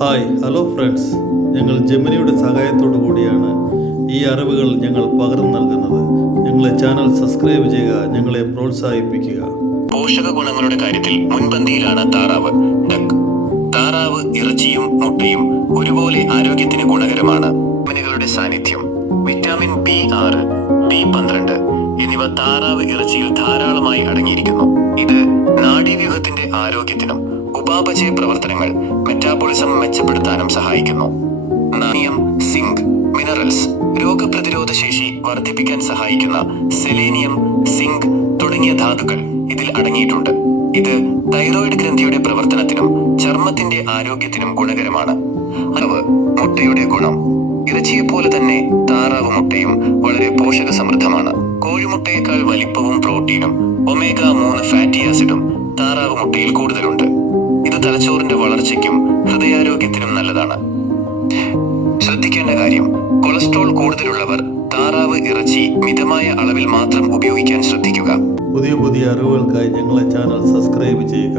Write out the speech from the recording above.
Hi hello friends, ഞങ്ങൾ ജെമിനിയുടെ സഹായത്തോടു കൂടിയാണ് ഈ അറിവുകൾ ഞങ്ങൾ പകർന്നു നൽകുന്നത്. ഞങ്ങളെ ചാനൽ സബ്സ്ക്രൈബ് ചെയ്യുക, ഞങ്ങളെ പ്രോത്സാഹിപ്പിക്കുക. പോഷക ഗുണങ്ങളുടെ കാര്യത്തിൽ മുൻപന്തിയിലാണ് താറാവ്, ഡക്ക്. താറാവ് ഇറച്ചിയും മുട്ടയും ഒരുപോലെ ആരോഗ്യത്തിന് ഗുണകരമാണ്. വിറ്റാമിനുകളുടെ സാന്നിധ്യം. വിറ്റാമിൻ B6, B12 എന്നിവ താറാവ് ഇറച്ചിയിൽ ധാരാളമായി അടങ്ങിയിരിക്കുന്നു. ഇത് നാഡീവ്യൂഹത്തിന്റെ ആരോഗ്യത്തിനും ഉപാപചയ പ്രവർത്തനങ്ങൾ മെറ്റാബോളിസം മെച്ചപ്പെടുത്താനും സഹായിക്കുന്നു. നാണിയം, സിങ്ക്, മിനറൽസ്, രോഗപ്രതിരോധ ശേഷി വർദ്ധിപ്പിക്കാൻ സഹായിക്കുന്ന സെലേനിയം, സിങ്ക് തുടങ്ങിയ ധാതുക്കൾ ഇതിൽ അടങ്ങിയിട്ടുണ്ട്. ഇത് തൈറോയിഡ് ഗ്രന്ഥിയുടെ പ്രവർത്തനത്തിനും ചർമ്മത്തിന്റെ ആരോഗ്യത്തിനും ഗുണകരമാണ്. മുട്ടയുടെ ഗുണം. ഇറച്ചിയെപ്പോലെ തന്നെ താറാവ് മുട്ടയും വളരെ പോഷക സമൃദ്ധമാണ്. കോഴിമുട്ടയേക്കാൾ വലിപ്പവും പ്രോട്ടീനും ഒമേഗ-3 ഫാറ്റി ആസിഡും താറാവ് മുട്ടയിൽ കൂടുതലുണ്ട്. ഇത് തലച്ചോറിന്റെ വളർച്ചയ്ക്കും ഹൃദയാരോഗ്യത്തിനും നല്ലതാണ്. ശ്രദ്ധിക്കേണ്ട കാര്യം, കൊളസ്ട്രോൾ കൂടുതലുള്ളവർ താറാവ് ഇറച്ചി മിതമായ അളവിൽ മാത്രം ഉപയോഗിക്കാൻ ശ്രദ്ധിക്കുക. പുതിയ അറിവുകൾക്കായി ഞങ്ങളെ ചാനൽ സബ്സ്ക്രൈബ് ചെയ്യുക.